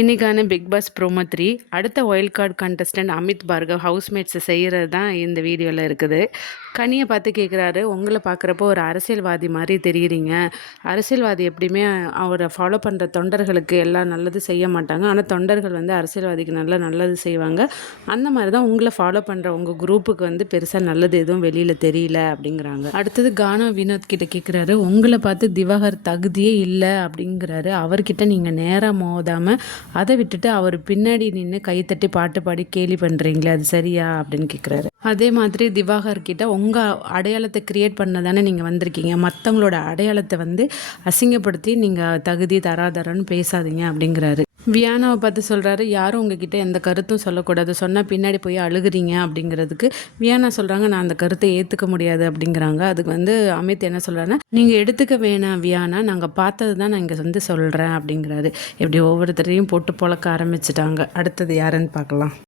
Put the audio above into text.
இன்னைக்கான big pass promo 3 அடுத்த wild card contestant Amit Bhargav ஹவுஸ்மேட்ஸை செய்கிறது தான் இந்த வீடியோவில் இருக்குது. கனியை பார்த்து கேட்குறாரு, உங்களை பார்க்குறப்போ ஒரு அரசியல்வாதி மாதிரி தெரியுறீங்க. அரசியல்வாதி எப்படியுமே அவரை ஃபாலோ பண்ணுற தொண்டர்களுக்கு எல்லாம் நல்லது செய்ய மாட்டாங்க. ஆனால் தொண்டர்கள் அரசியல்வாதிக்கு நல்லது செய்வாங்க. அந்த மாதிரி தான் உங்களை ஃபாலோ பண்ணுற உங்கள் குரூப்புக்கு பெருசாக நல்லது எதுவும் வெளியில் தெரியல அப்படிங்கிறாங்க. அடுத்தது கானா வினோத் கிட்ட கேட்குறாரு, உங்களை பார்த்து திவாகர் தகுதியே இல்லை அப்படிங்கிறாரு. அவர்கிட்ட நீங்கள் நேராக மோதாமல் அதை விட்டுட்டு அவர் பின்னாடி நின்று கைத்தட்டி பாட்டு பாடி கேலி பண்ணுறீங்களே, அது சரியா அப்படின்னு கேட்குறாரு. அதே மாதிரி திவாகர் கிட்ட உங்கள் அடையாளத்தை கிரியேட் பண்ண தானே நீங்கள் வந்திருக்கீங்க, மற்றவங்களோட அடையாளத்தை அசிங்கப்படுத்தி நீங்கள் தகுதி தராதரன்னு பேசாதீங்க அப்படிங்கிறாரு. வியானாவை பார்த்து சொல்கிறாரு, யாரும் உங்ககிட்ட எந்த கருத்தும் சொல்லக்கூடாது, சொன்னால் பின்னாடி போய் அழுகுறீங்க அப்படிங்கிறதுக்கு வியானா சொல்கிறாங்க, நான் அந்த கருத்தை ஏற்றுக்க முடியாது அப்படிங்கிறாங்க. அதுக்கு அமித் என்ன சொல்கிறாருன்னா, நீங்கள் எடுத்துக்க வேணாம் வியானா, நாங்கள் பார்த்தது தான் நான் இங்கே சொல்கிறேன் அப்படிங்கிறாரு. இப்படி ஒவ்வொருத்தரையும் போட்டு பொழக்க ஆரம்பிச்சிட்டாங்க. அடுத்தது யாருன்னு பார்க்கலாம்.